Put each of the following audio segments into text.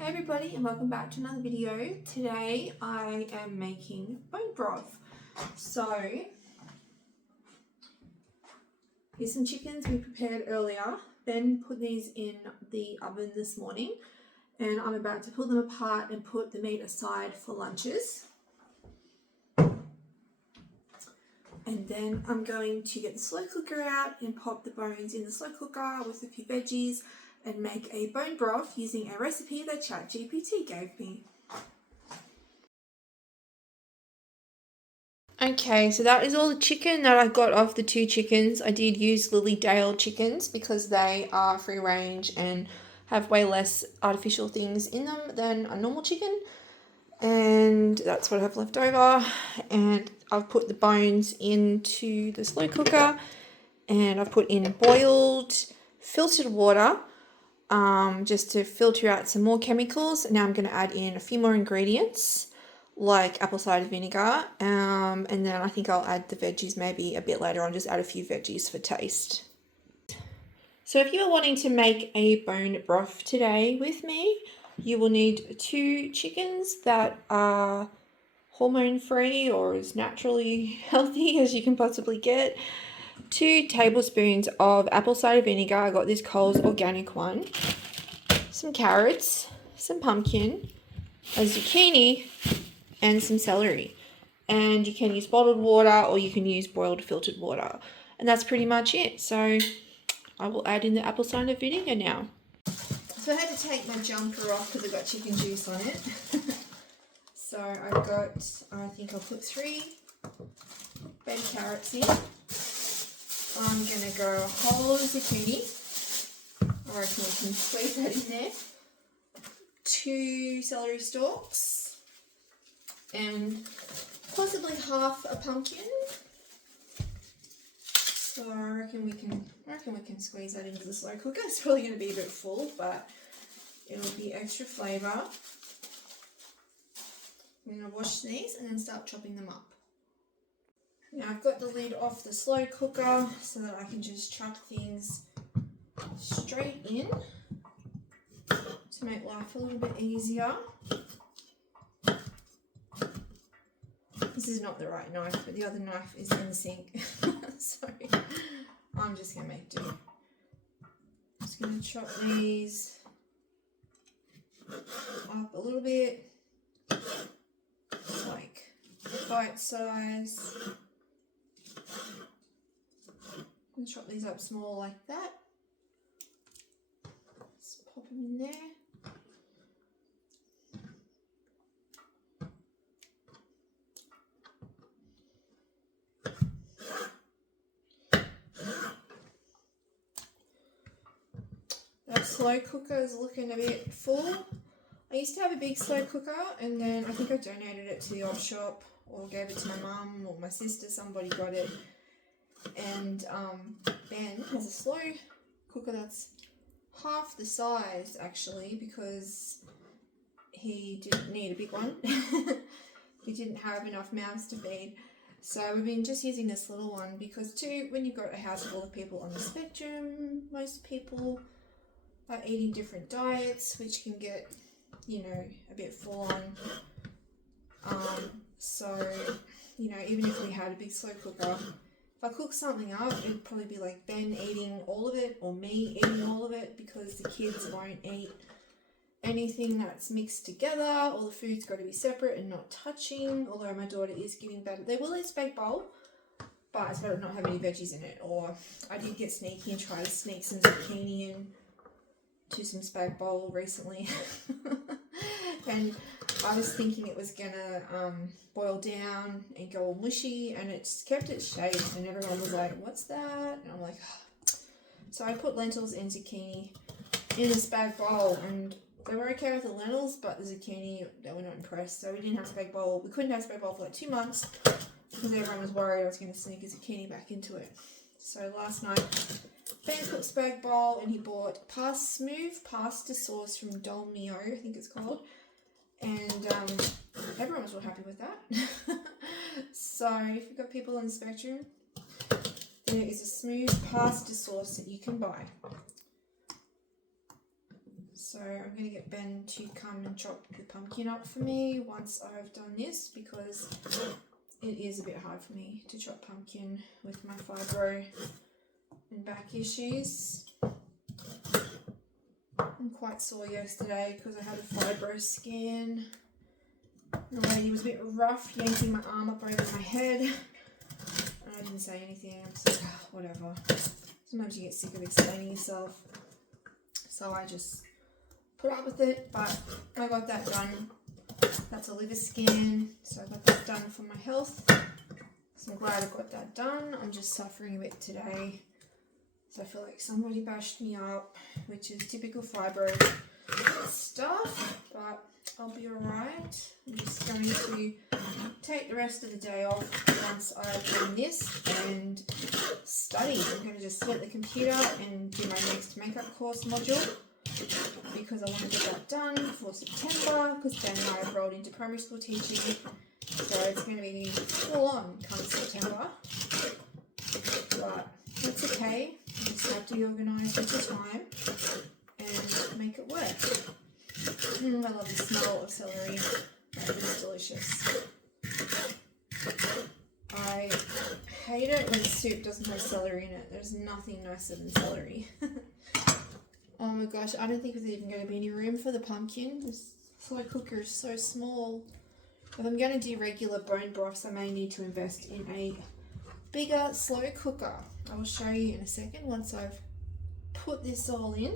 Hey everybody, and welcome back to another video. Today I am making bone broth. So here's some chickens we prepared earlier. Ben put these in the oven this morning and I'm about to pull them apart and put the meat aside for lunches. And then I'm going to get the slow cooker out and pop the bones in the slow cooker with a few veggies and make a bone broth using a recipe that GPT gave me. Okay, so that is all the chicken that I got off the two chickens. I did use Lilydale chickens because they are free range and have way less artificial things in them than a normal chicken. And that's what I have left over. And I've put the bones into the slow cooker and I've put in boiled filtered water just to filter out some more chemicals. Now I'm going to add in a few more ingredients like apple cider vinegar, and then I think I'll add the veggies maybe a bit later on, just add a few veggies for taste. So if you are wanting to make a bone broth today with me, you will need 2 chickens that are hormone free or as naturally healthy as you can possibly get, 2 tablespoons of apple cider vinegar, I got this Coles organic one, some carrots, some pumpkin, a zucchini, and some celery. And you can use bottled water or you can use boiled filtered water. And that's pretty much it. So I will add in the apple cider vinegar now. So I had to take my jumper off because I've got chicken juice on it. So I've got, I think I'll put 3 red carrots in. I'm going to go whole zucchini. I reckon we can squeeze that in there. 2 celery stalks. And possibly half a pumpkin. So I reckon we can squeeze that into the slow cooker. It's probably going to be a bit full, but it'll be extra flavour. I'm going to wash these and then start chopping them up. Now I've got the lid off the slow cooker so that I can just chuck things straight in to make life a little bit easier. This is not the right knife, but the other knife is in the sink. So I'm just going to make do. Just going to chop these up a little bit, like bite size. And chop these up small like that. Just pop them in there. That slow cooker is looking a bit full. I used to have a big slow cooker and then I think I donated it to the op shop or gave it to my mum or my sister, somebody got it. And Ben has a slow cooker that's half the size actually because he didn't need a big one. He didn't have enough mouths to feed. So we've been just using this little one because too, when you've got a house full of people on the spectrum, most people are eating different diets, which can get, you know, a bit full on. So, you know, even if we had a big slow cooker, if I cook something up, it'd probably be like Ben eating all of it or me eating all of it because the kids won't eat anything that's mixed together. All the food's got to be separate and not touching, although my daughter is getting better. They will eat spag bowl, but it's got to not have any veggies in it. Or I did get sneaky and try to sneak some zucchini in to some spag bowl recently. And I was thinking it was gonna boil down and go all mushy, and it's kept its shape and everyone was like, what's that? And I'm like, oh. So I put lentils and zucchini in the spag bowl and they were okay with the lentils, but the zucchini, they were not impressed. So we didn't have spag bowl. We couldn't have spag bowl for like 2 months because everyone was worried I was going to sneak a zucchini back into it. So last night Ben cooked spag bowl and he bought smooth pasta sauce from Dolmio, I think it's called. And everyone was real happy with that. So if you've got people on the spectrum, there is a smooth pasta sauce that you can buy. So I'm going to get Ben to come and chop the pumpkin up for me once I've done this, because it is a bit hard for me to chop pumpkin with my fibro and back issues. I'm quite sore yesterday because I had a fibro scan. The lady was a bit rough, yanking my arm up over my head. And I didn't say anything. I'm just like, oh, whatever. Sometimes you get sick of explaining yourself. So I just put up with it, but I got that done. That's a liver scan, so I got that done for my health. So I'm glad I got that done. I'm just suffering a bit today. So I feel like somebody bashed me up, which is typical fibro stuff, but I'll be alright. I'm just going to take the rest of the day off once I've done this and study. I'm going to just sit at the computer and do my next makeup course module, because I want to get that done for September, because Ben and I have rolled into primary school teaching, so it's going to be full on come September, but that's okay. You just have to be organised with your time and make it work. I love the smell of celery. It is delicious. I hate it when soup doesn't have celery in it. There's nothing nicer than celery. Oh my gosh, I don't think there's even going to be any room for the pumpkin. This slow cooker is so small. If I'm going to do regular bone broths, I may need to invest in a bigger slow cooker. I will show you in a second once I've put this all in.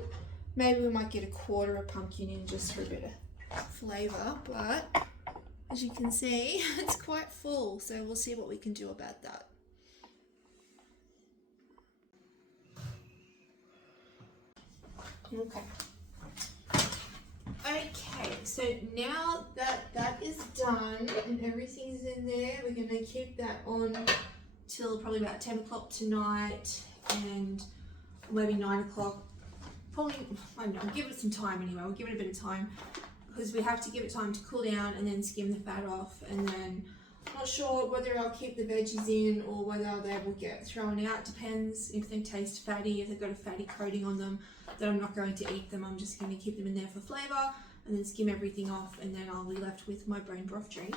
Maybe we might get a quarter of pumpkin in just for a bit of flavour, but as you can see, it's quite full, so we'll see what we can do about that. Okay, so now that that is done and everything's in there, we're going to keep that on till probably about 10 o'clock tonight, and maybe 9 o'clock. Probably, I don't know, give it some time anyway. We'll give it a bit of time, because we have to give it time to cool down and then skim the fat off, and then I'm not sure whether I'll keep the veggies in or whether they will get thrown out. Depends if they taste fatty, if they've got a fatty coating on them, then I'm not going to eat them. I'm just going to keep them in there for flavour and then skim everything off, and then I'll be left with my bone broth drink.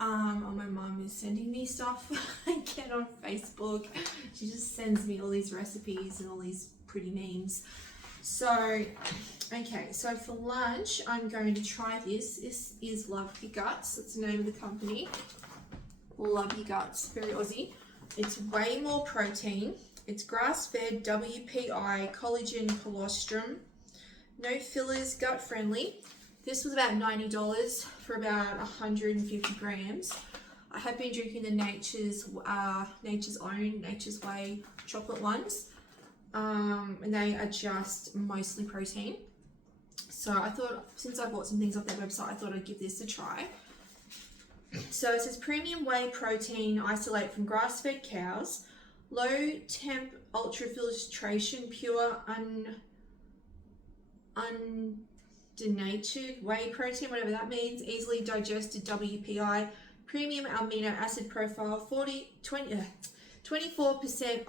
My mum is sending me stuff again on Facebook. She just sends me all these recipes and all these pretty memes. So, okay, so for lunch, I'm going to try this. This is Love Your Guts. That's the name of the company. Love Your Guts. Very Aussie. It's way more protein. It's grass-fed, WPI, collagen, colostrum. No fillers, gut-friendly. This was about $90 for about 150 grams. I have been drinking the Nature's Whey chocolate ones. And they are just mostly protein. So I thought, since I bought some things off their website, I thought I'd give this a try. So it says premium whey protein isolate from grass-fed cows, low temp ultra filtration, pure undenatured whey protein, whatever that means, easily digested WPI, premium amino acid profile, 24%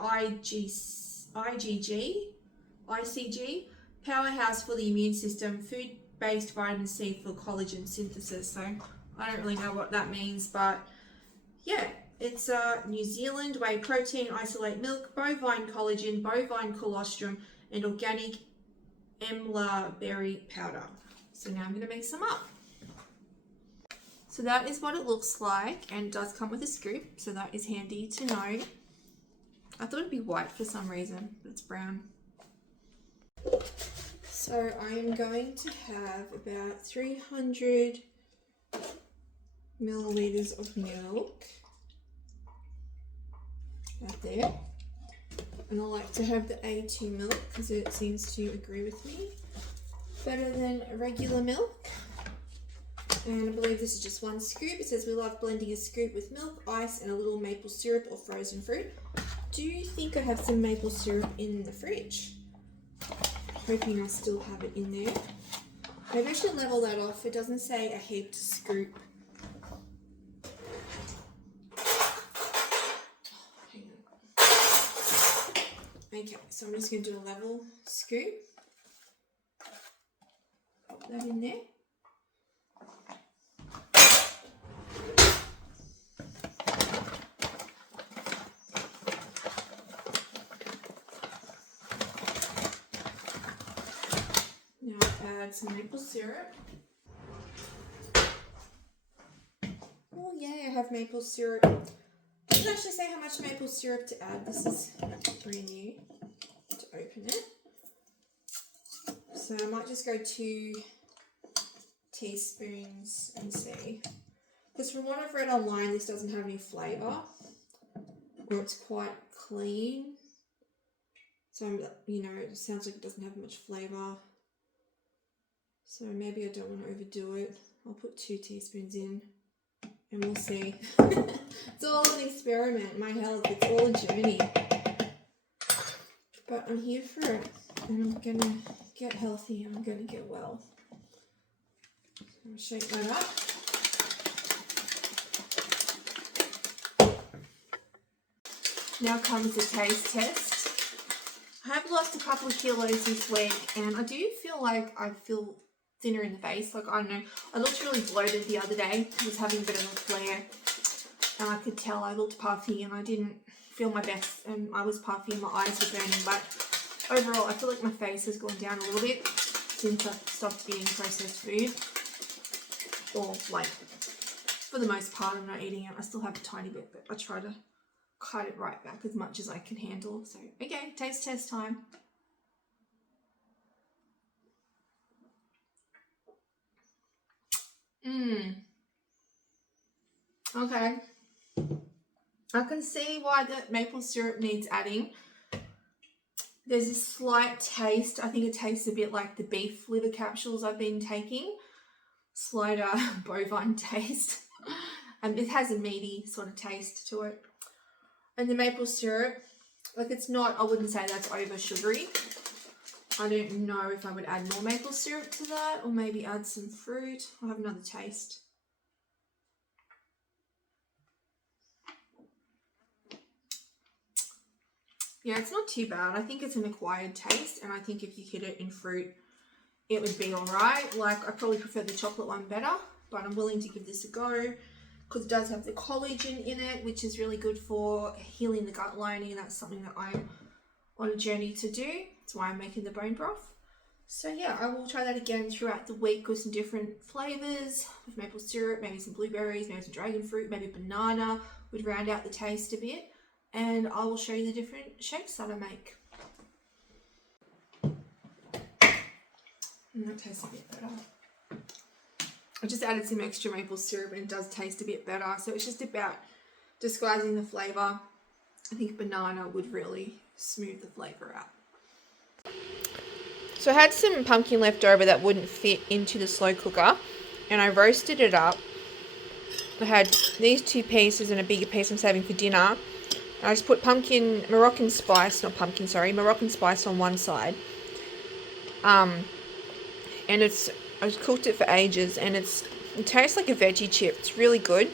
IgG, powerhouse for the immune system, food-based vitamin C for collagen synthesis. So I don't really know what that means, but yeah, it's New Zealand whey protein, isolate milk, bovine collagen, bovine colostrum, and organic emla berry powder. So now I'm going to make some up. So that is what it looks like, and it does come with a scoop, so that is handy to know. I thought it'd be white for some reason, but it's brown. So I'm going to have about 300 milliliters of milk. Right there. And I like to have the A2 milk because it seems to agree with me better than regular milk. And I believe this is just one scoop. It says we love blending a scoop with milk, ice, and a little maple syrup or frozen fruit. Do you think I have some maple syrup in the fridge? Hoping I still have it in there. Maybe I should level that off. It doesn't say a heaped scoop. Okay, so I'm just going to do a level scoop. Put that in there. Now add some maple syrup. Oh yeah, I have maple syrup. I didn't actually say how much maple syrup to add. This is brand new to open it. So I might just go 2 teaspoons and see. Because from what I've read online, this doesn't have any flavour. Or it's quite clean. So, you know, it sounds like it doesn't have much flavour. So maybe I don't want to overdo it. I'll put 2 teaspoons in and we'll see. It's all an experiment. My health, it's all a journey. But I'm here for it. And I'm going to get healthy and I'm going to get well. So I'll shake that up. Now comes the taste test. I have lost a couple of kilos this week and I do feel like I feel thinner in the face. Like, I don't know, I looked really bloated the other day. I was having a bit of a flare and I could tell I looked puffy and I didn't feel my best and I was puffy and my eyes were burning. But overall, I feel like my face has gone down a little bit since I've stopped eating processed food. Or like, for the most part, I'm not eating it. I still have a tiny bit, but I try to cut it right back as much as I can handle. So, okay, taste test time. Okay. I can see why the maple syrup needs adding. There's a slight taste. I think it tastes a bit like the beef liver capsules I've been taking. Slight bovine taste. It has a meaty sort of taste to it. And the maple syrup, like, it's not, I wouldn't say that's over sugary. I don't know if I would add more maple syrup to that or maybe add some fruit. I'll have another taste. Yeah, it's not too bad. I think it's an acquired taste and I think if you hit it in fruit, it would be alright. Like, I probably prefer the chocolate one better, but I'm willing to give this a go because it does have the collagen in it, which is really good for healing the gut lining, and that's something that I'm on a journey to do. That's why I'm making the bone broth. So yeah, I will try that again throughout the week with some different flavours, with maple syrup, maybe some blueberries, maybe some dragon fruit, maybe banana would round out the taste a bit. And I will show you the different shapes that I make. And that tastes a bit better. I just added some extra maple syrup and it does taste a bit better. So it's just about disguising the flavour. I think banana would really smooth the flavour out. So I had some pumpkin left over that wouldn't fit into the slow cooker and I roasted it up. I had these 2 pieces and a bigger piece I'm saving for dinner. I just put Moroccan spice on one side. And I cooked it for ages and it tastes like a veggie chip. It's really good.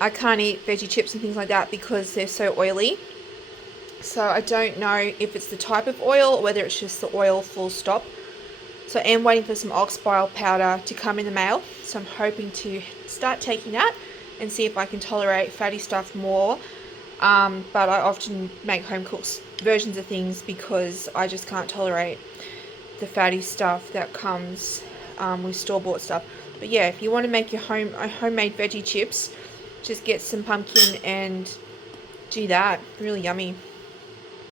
I can't eat veggie chips and things like that because they're so oily. So I don't know if it's the type of oil or whether it's just the oil full stop. So I am waiting for some ox bile powder to come in the mail. So I'm hoping to start taking that and see if I can tolerate fatty stuff more. But I often make home cooked versions of things because I just can't tolerate the fatty stuff that comes with store-bought stuff. But yeah, if you want to make your homemade veggie chips, just get some pumpkin and do that. Really yummy.